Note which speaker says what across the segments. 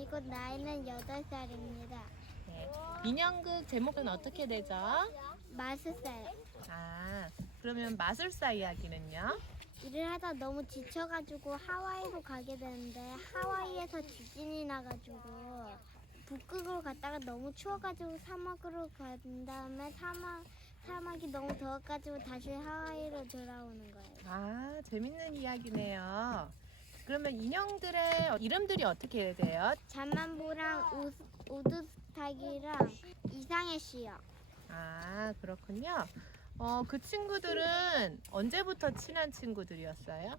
Speaker 1: 아니고 나이는 8살입니다.
Speaker 2: 네. 인형극 제목은 어떻게 되죠?
Speaker 1: 마술사요.
Speaker 2: 아, 그러면 마술사 이야기는요?
Speaker 1: 일을 하다 너무 지쳐가지고 하와이로 가게 되는데 하와이에서 지진이 나가지고 북극으로 갔다가 너무 추워가지고 사막으로 간 다음에 사막이 너무 더워가지고 다시 하와이로 돌아오는 거예요.
Speaker 2: 아, 재밌는 이야기네요. 그러면 인형들의 이름들이 어떻게 돼요?
Speaker 1: 잠만보랑 우드스탁이랑 이상해 씨요.
Speaker 2: 아, 그렇군요. 그 친구들은 언제부터 친한 친구들이었어요?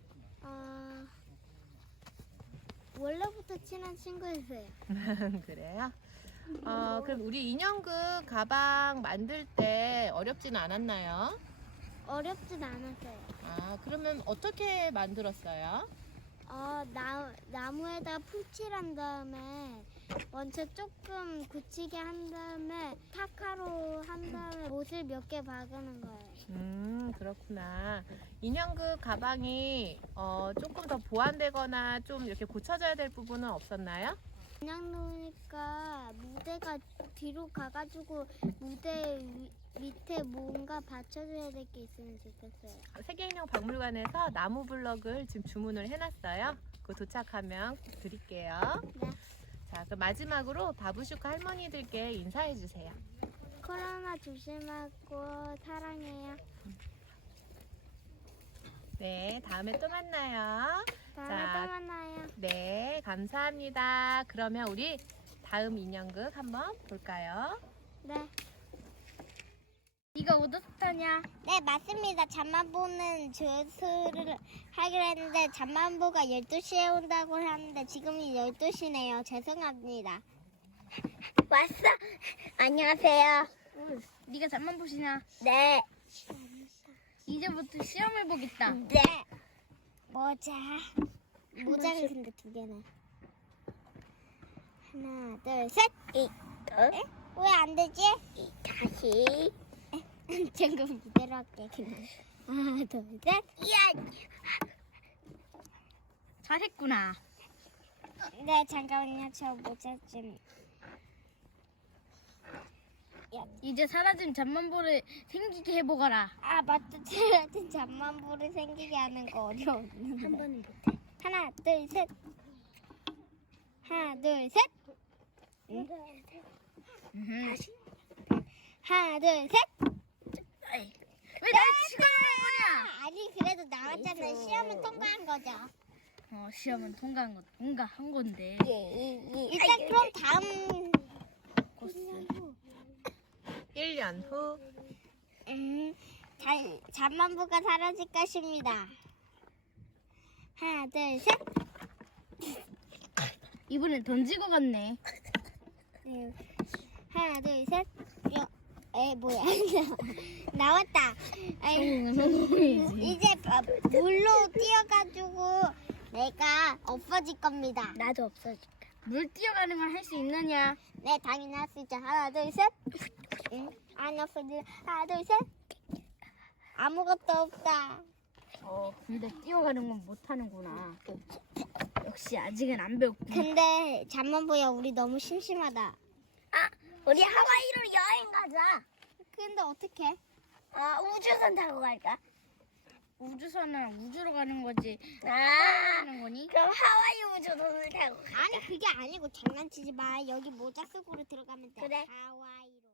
Speaker 1: 원래부터 친한 친구였어요.
Speaker 2: 그래요? 그럼 우리 인형극 가방 만들 때 어렵지는 않았나요?
Speaker 1: 어렵진 않았어요.
Speaker 2: 아, 그러면 어떻게 만들었어요?
Speaker 1: 나무에다가 풀칠한 다음에 먼저 조금 굳히게 한 다음에 타카로 한 다음에 못을 몇 개 박는 거예요.
Speaker 2: 그렇구나. 인형극 가방이 조금 더 보완되거나 좀 이렇게 고쳐져야 될 부분은 없었나요?
Speaker 1: 그냥 놓으니까 무대가 뒤로 가가지고 무대 밑에 뭔가 받쳐줘야 될 게 있으면 좋겠어요.
Speaker 2: 세계인형 박물관에서 나무 블럭을 지금 주문을 해놨어요. 그거 도착하면 드릴게요.
Speaker 1: 네.
Speaker 2: 자, 그럼 마지막으로 바부슈카 할머니들께 인사해 주세요.
Speaker 1: 코로나 조심하고 사랑해요.
Speaker 2: 네, 다음에 또 만나요.
Speaker 1: 다음에 또 만나요.
Speaker 2: 네, 감사합니다. 그러면 우리 다음 인형극 한번 볼까요?
Speaker 1: 네.
Speaker 3: 네가 우드스타냐?
Speaker 1: 네, 맞습니다. 잠만보는 주스를 하기로 했는데 잠만보가 12시에 온다고 하는데 지금이 12시네요. 죄송합니다. 왔어. 안녕하세요.
Speaker 3: 네가 잠만 보시냐?
Speaker 1: 네.
Speaker 3: 이제부터 시험을 보겠다.
Speaker 1: 네. 모자는 근데 2개네. 하나, 둘, 셋. 왜 안 되지? 다시. 잠깐 이대로 할게 그냥. 하나, 둘, 셋.
Speaker 3: 잘했구나.
Speaker 1: 네, 잠깐만요. 저 모자 좀.
Speaker 3: 이제 사라진 잠만보를 생기게 해보거라.
Speaker 1: 아, 맞다. 제가 잠만보를 생기게 하는 거 어려웠는데.
Speaker 3: 한 번은 못해.
Speaker 1: 하나, 둘, 셋. 하나, 둘, 셋.
Speaker 3: 다시.
Speaker 1: 하나, 둘, 셋.
Speaker 3: 왜 날 치고하는 거냐?
Speaker 1: 아니, 그래도 나왔잖아. 시험은 통과한 거죠.
Speaker 3: 시험은 통과한 건데.
Speaker 1: 일단 그럼 다음
Speaker 3: 코스.
Speaker 2: 1년 후.
Speaker 1: 잠만보가 사라질 것입니다. 하나, 둘, 셋.
Speaker 3: 이번엔 던지고 갔네.
Speaker 1: 하나, 둘, 셋. 뭐야. 나왔다. 이제 물로 뛰어가지고 내가 없어질 겁니다.
Speaker 3: 나도 없어질까. 물 뛰어가는 걸 할 수 있느냐?
Speaker 1: 네, 당연히 할 수 있죠. 하나, 둘, 셋. 안 없어질. 하나, 둘, 셋. 아무것도 없다.
Speaker 3: 근데 뛰어가는 건 못하는구나. 역시 아직은 안 배웠군.
Speaker 1: 근데 잠만보야, 우리 너무 심심하다.
Speaker 3: 우리 하와이로 여행 가자.
Speaker 1: 근데 어떡해?
Speaker 3: 우주선 타고 갈까? 우주선은 우주로 가는 거지.
Speaker 1: 아,
Speaker 3: 가는 거니?
Speaker 1: 그럼 하와이 우주선을 타고 가. 아니, 그게 아니고 장난치지 마. 여기 모자 속으로 들어가면 돼. 그래. 하와이로.